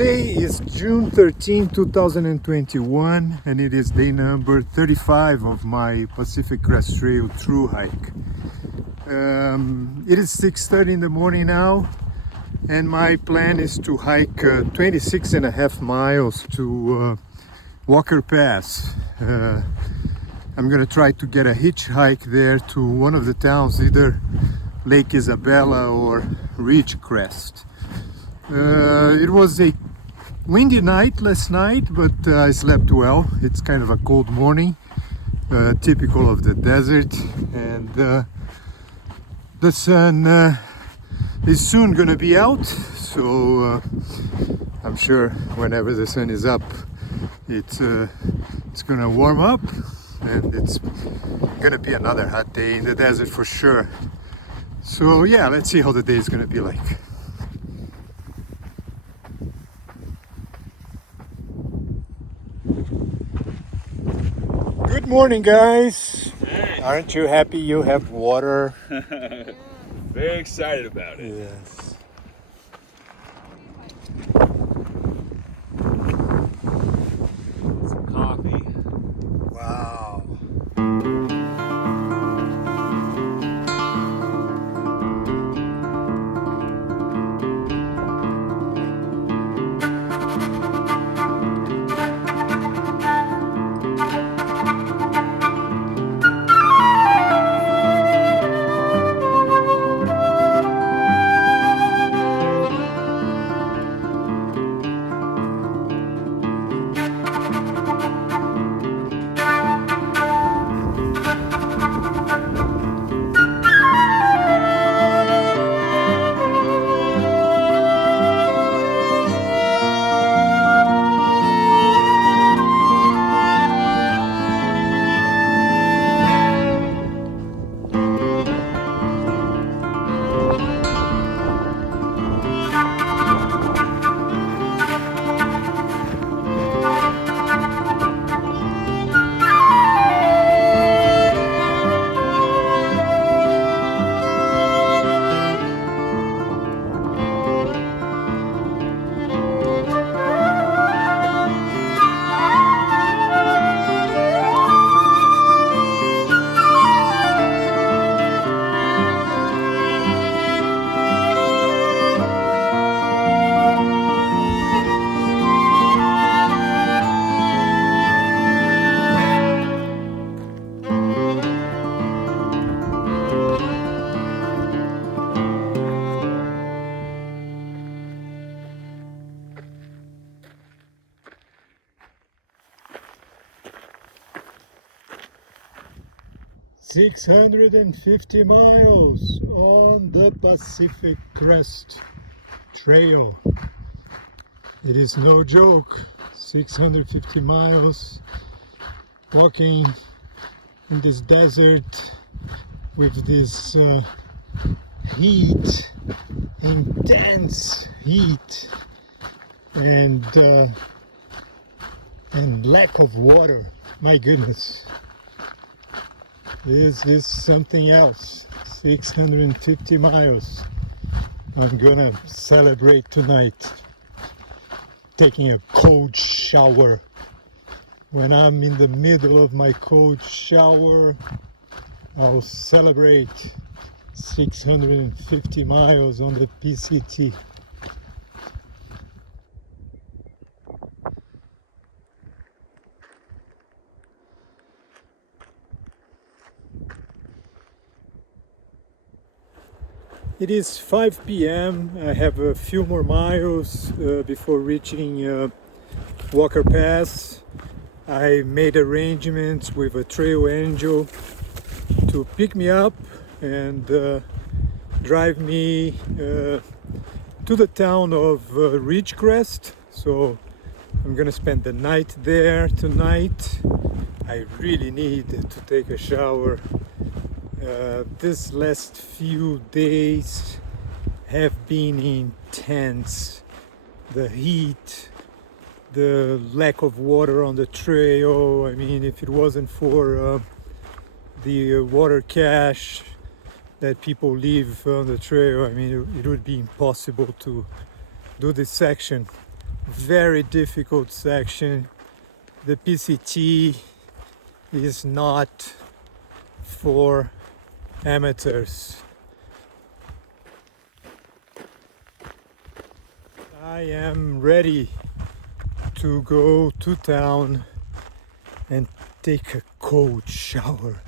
Today is June 13, 2021, and it is day number 35 of my Pacific Crest Trail thru hike. It is 6:30 in the morning now, and my plan is to hike 26 and a half miles to Walker Pass. I'm gonna try to get a hitchhike there to one of the towns, either Lake Isabella or Crest. It was a windy night last night, but I slept well. It's kind of a cold morning, typical of the desert, and the sun is soon gonna be out, so I'm sure whenever the sun is up, it's gonna warm up, and it's gonna be another hot day in the desert for sure. So yeah, let's see how the day is gonna be like. Good morning, guys. Hey. Aren't you happy you have water? Very excited about it. Yes. Some coffee. Wow. "650 miles on the Pacific Crest Trail." It is no joke. 650 miles walking in this desert with this heat, intense heat, and lack of water. My goodness. This is something else. 650 miles. I'm gonna celebrate tonight, taking a cold shower. When I'm in the middle of my cold shower, I'll celebrate 650 miles on the PCT. It is 5 p.m. I have a few more miles before reaching Walker Pass. I made arrangements with a trail angel to pick me up and drive me to the town of Crest. So I'm gonna spend the night there tonight. I really need to take a shower. This last few days have been intense. The heat, the lack of water on the trail. I mean, if it wasn't for the water cache that people leave on the trail, I mean, it would be impossible to do this section very difficult section. The PCT is not for amateurs. I am ready to go to town and take a cold shower.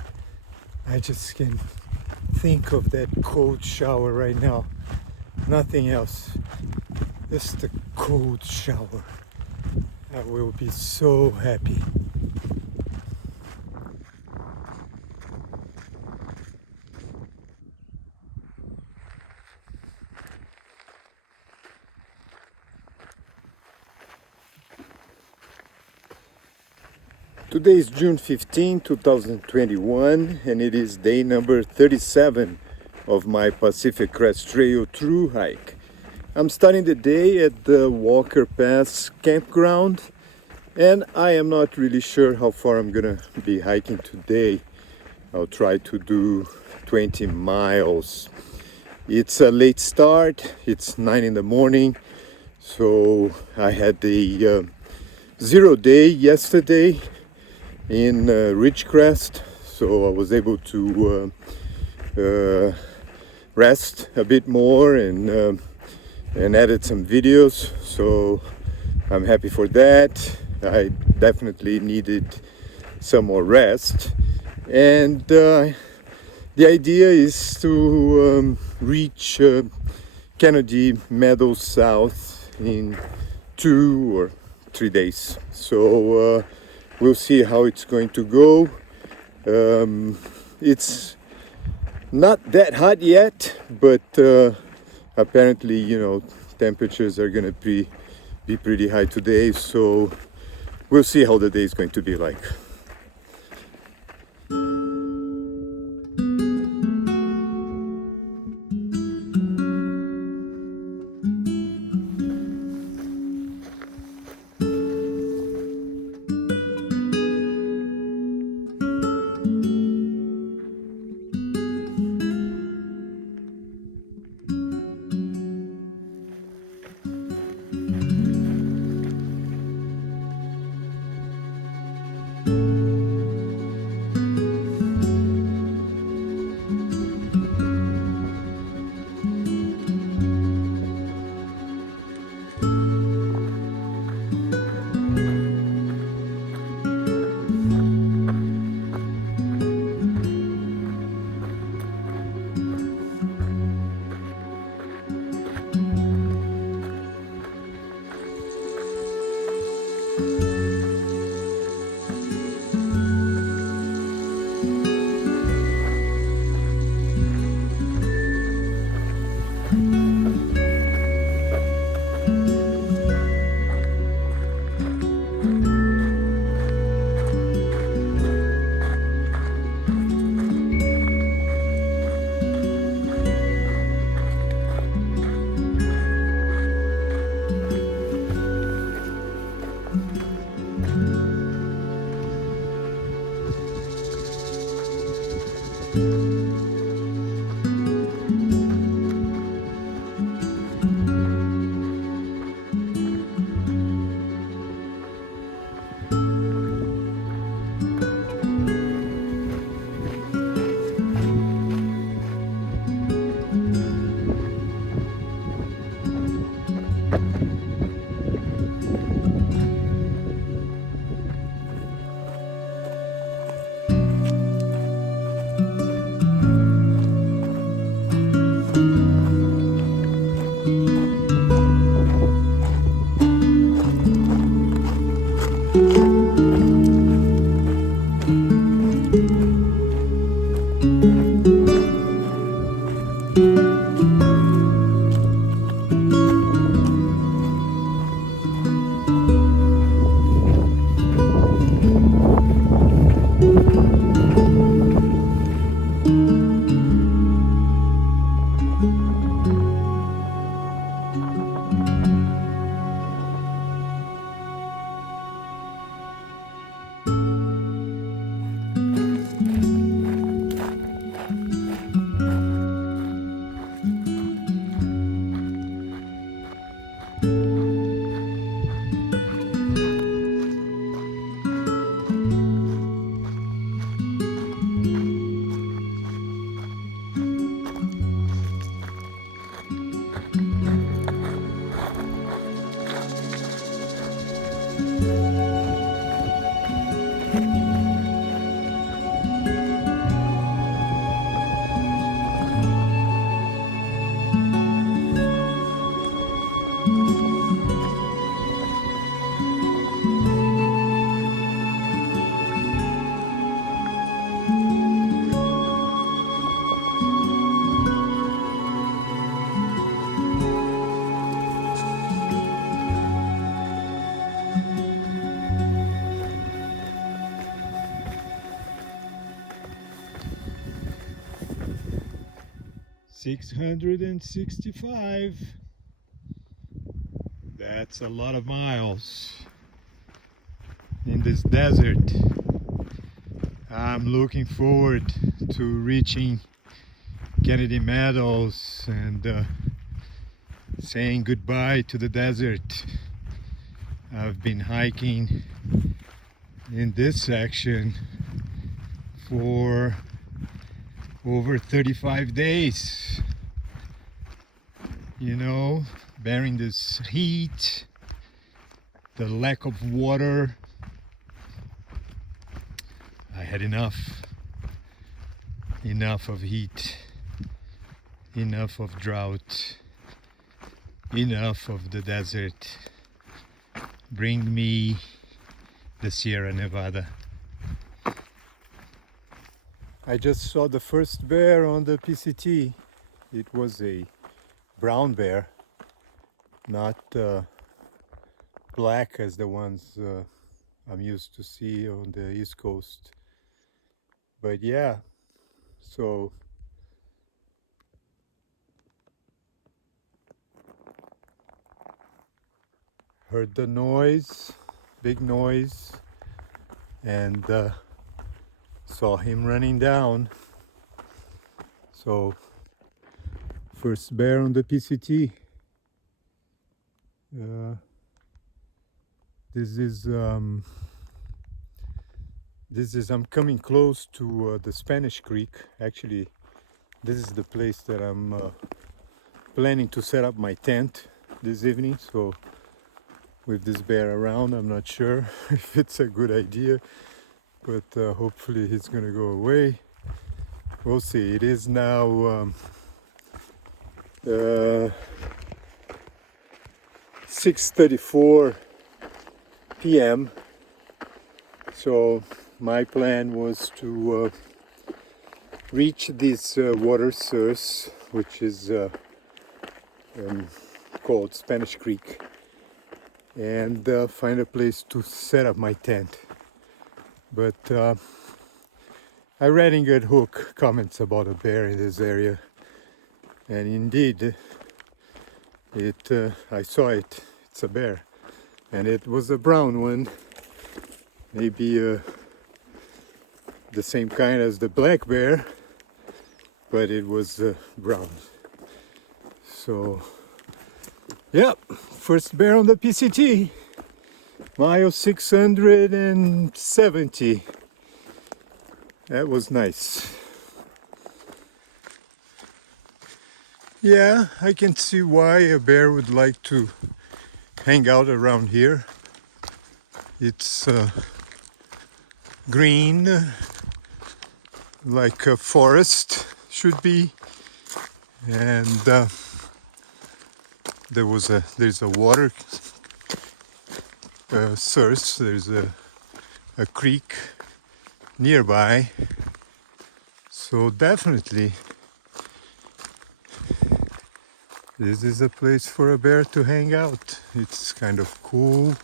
I just can think of that cold shower right now. Nothing else. Just a cold shower. I will be so happy. Today is June 15, 2021, and it is day number 37 of my Pacific Crest Trail thru-hike. I'm starting the day at the Walker Pass campground, and I am not really sure how far I'm gonna be hiking today. I'll try to do 20 miles. It's a late start, it's 9 in the morning, so I had the 0 day yesterday in Crest, so I was able to rest a bit more and edit some videos, so I'm happy for that. I definitely needed some more rest, and the idea is to reach Kennedy Meadows South in 2 or 3 days. So we'll see how it's going to go. It's not that hot yet, but apparently, you know, temperatures are gonna be pretty high today, so we'll see how the day is going to be like. 665. That's a lot of miles in this desert. I'm looking forward to reaching Kennedy Meadows and saying goodbye to the desert. I've been hiking in this section for over 35 days. You know, bearing this heat, the lack of water. I had enough of heat, enough of drought, enough of the desert. Bring me the Sierra Nevada. I just saw the first bear on the PCT. It was a brown bear, not black as the ones I'm used to see on the East Coast. But yeah, so heard the noise, big noise, and saw him running down. So first bear on the PCT. This is I'm coming close to the Spanish Creek. Actually, this is the place that I'm planning to set up my tent this evening. So with this bear around, I'm not sure if it's a good idea, but hopefully he's gonna go away. We'll see. It is now 6:34 p.m. So my plan was to reach this water source, which is called Spanish Creek, and find a place to set up my tent. But I read in Good Hook comments about a bear in this area, and indeed I saw it. It's a bear, and it was a brown one, maybe the same kind as the black bear, but it was brown. So yeah, first bear on the PCT, mile 670. That was nice. Yeah, I can see why a bear would like to hang out around here. It's green, like a forest should be, and there's a water source. There's a creek nearby, so definitely this is a place for a bear to hang out. It's kind of cool,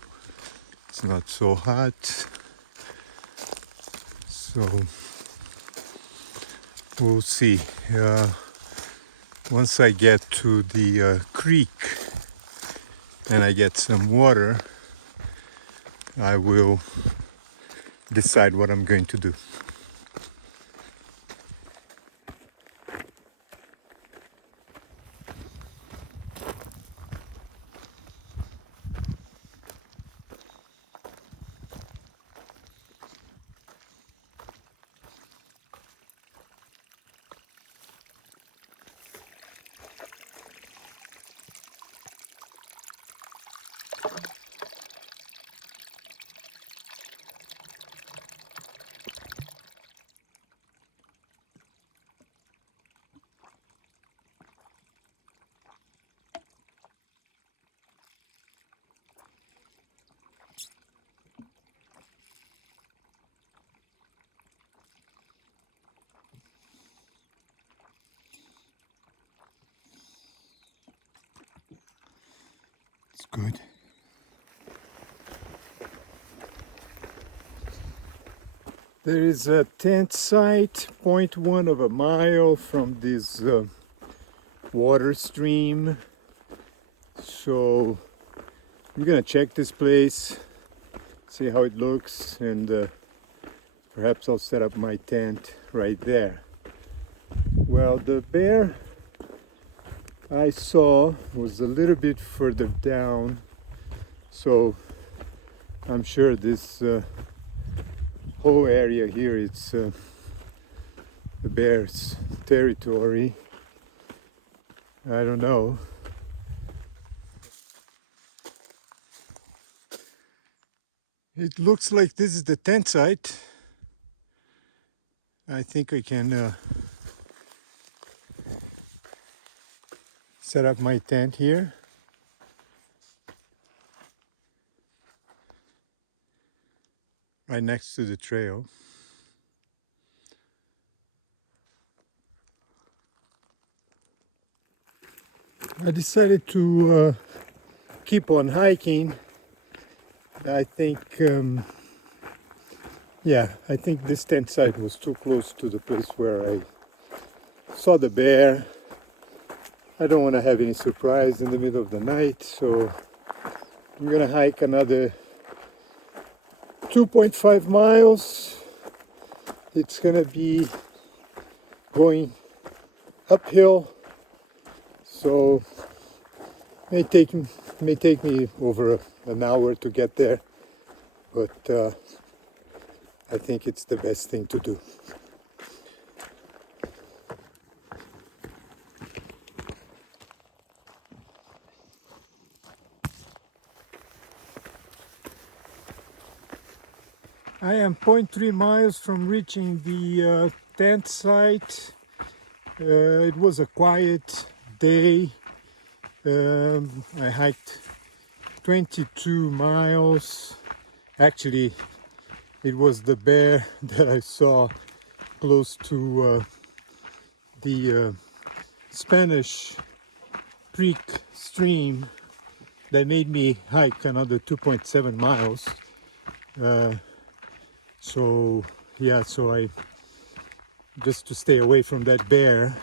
it's not so hot, so we'll see. Once I get to the creek and I get some water, I will decide what I'm going to do. It's good. There is a tent site, 0.1 of a mile from this water stream. So I'm gonna check this place, see how it looks, and perhaps I'll set up my tent right there. Well, the bear I saw was a little bit further down, so I'm sure this whole area here it's the bear's territory. I don't know. It looks like this is the tent site. I think I can set up my tent here. Right next to the trail. I decided to keep on hiking. I think, I think this tent site was too close to the place where I saw the bear. I don't want to have any surprise in the middle of the night, so I'm gonna hike another 2.5 miles. It's gonna be going uphill, so may take me over an hour to get there, but I think it's the best thing to do. I am 0.3 miles from reaching the tent site. It was a quiet day. I hiked 22 miles. Actually, it was the bear that I saw close to the Spanish Creek stream that made me hike another 2.7 miles. So I, just to stay away from that bear,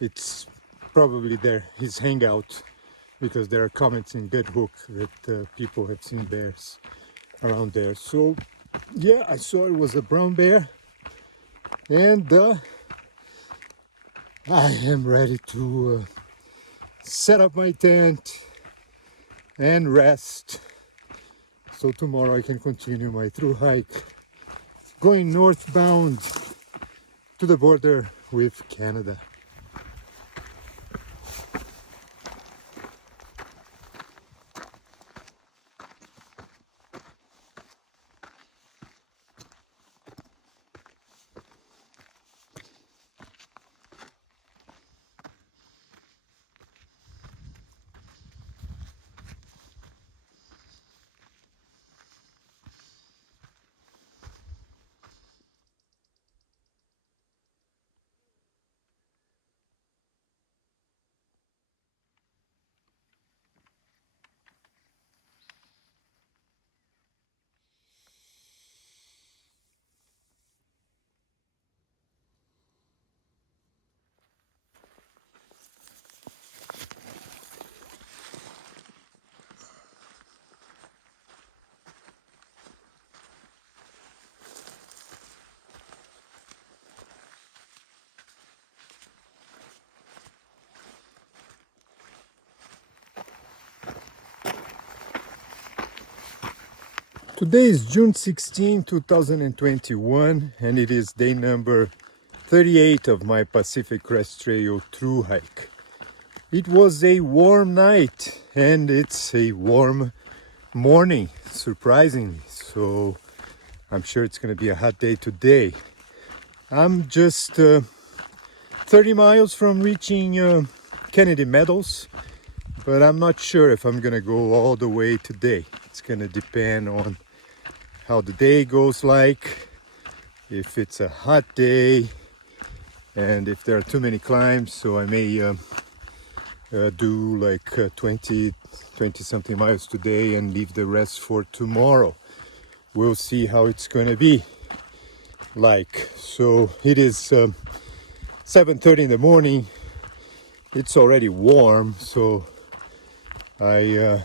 it's probably his hangout, because there are comments in Dead Hook that people have seen bears around there. So yeah, I saw it was a brown bear, and I am ready to set up my tent and rest, so tomorrow I can continue my through hike going northbound to the border with Canada. Today is June 16, 2021, and it is day number 38 of my Pacific Crest Trail through hike. It was a warm night and it's a warm morning, surprisingly, so I'm sure it's going to be a hot day today. I'm just 30 miles from reaching Kennedy Meadows, but I'm not sure if I'm going to go all the way today. It's going to depend on how the day goes like, if it's a hot day, and if there are too many climbs, so I may do like 20 something miles today and leave the rest for tomorrow. We'll see how it's going to be like. So it is 7:30 in the morning. It's already warm, so I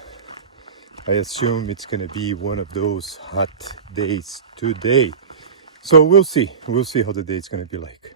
assume it's gonna be one of those hot days today. So we'll see how the day is gonna be like.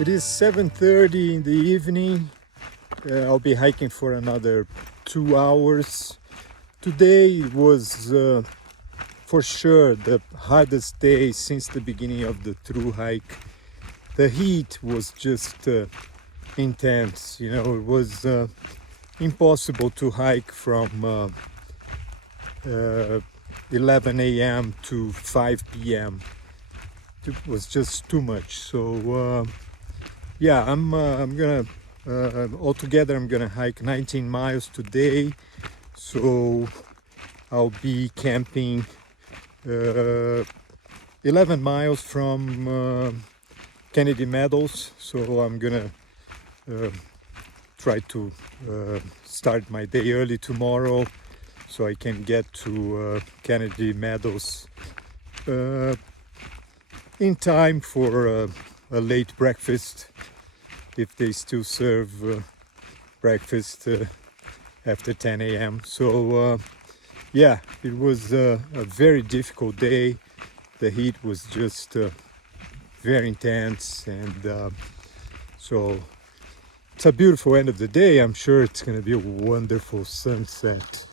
It is 7:30 in the evening. I'll be hiking for another 2 hours. Today was for sure the hardest day since the beginning of the thru hike. The heat was just intense. You know, it was impossible to hike from 11 a.m. to 5 p.m. It was just too much. So yeah, I'm gonna altogether I'm gonna hike 19 miles today. So I'll be camping 11 miles from Kennedy Meadows. So I'm gonna try to start my day early tomorrow so I can get to Kennedy Meadows in time for a late breakfast, if they still serve breakfast after 10 a.m. So yeah, it was a very difficult day. The heat was just very intense, and so it's a beautiful end of the day. I'm sure it's going to be a wonderful sunset.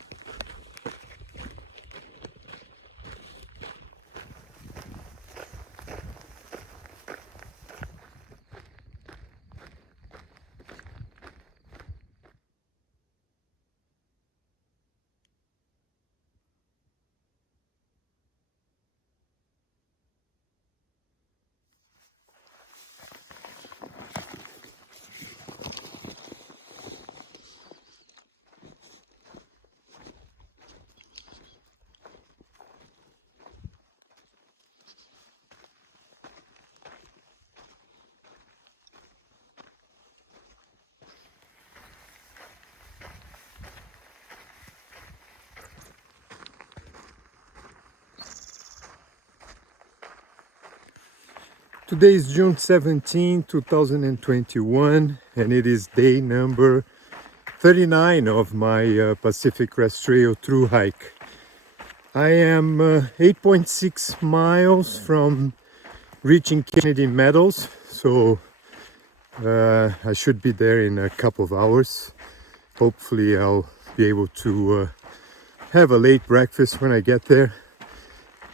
Today is June 17, 2021, and it is day number 39 of my Pacific Crest Trail through hike. I am 8.6 miles from reaching Kennedy Meadows, so I should be there in a couple of hours. Hopefully I'll be able to have a late breakfast when I get there.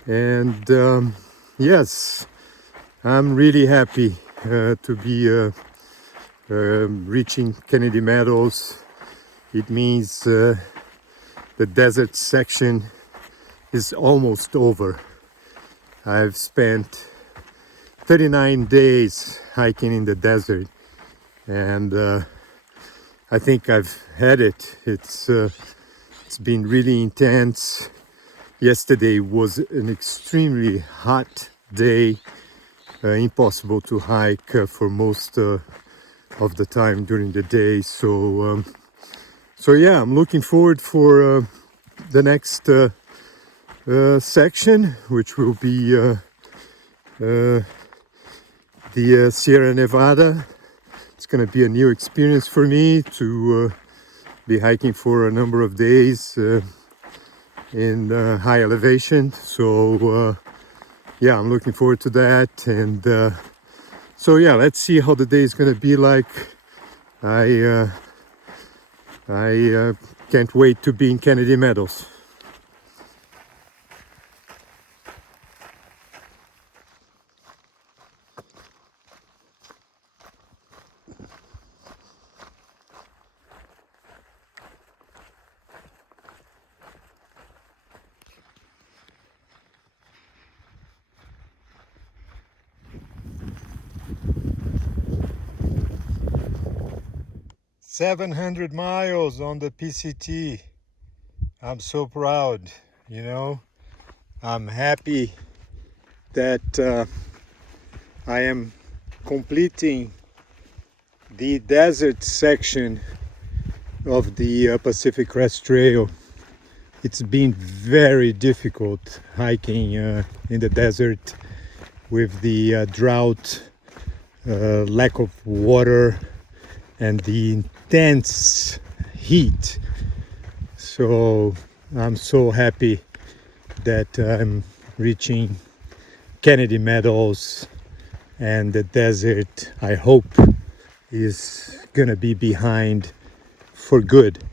And yes, I'm really happy to be reaching Kennedy Meadows. It means the desert section is almost over. I've spent 39 days hiking in the desert, and I think I've had it. It's been really intense. Yesterday was an extremely hot day. Impossible to hike for most of the time during the day. So yeah, I'm looking forward for the next section, which will be the Sierra Nevada. It's going to be a new experience for me to be hiking for a number of days in high elevation. So yeah, I'm looking forward to that. And so yeah, let's see how the day is going to be like. I can't wait to be in Kennedy Meadows. "700 miles on the PCT. I'm so proud, you know. I'm happy that I am completing the desert section of the Pacific Crest Trail. It's been very difficult hiking in the desert with the drought, lack of water, and the intense heat. So I'm so happy that I'm reaching Kennedy Meadows, and the desert, I hope, is gonna be behind for good.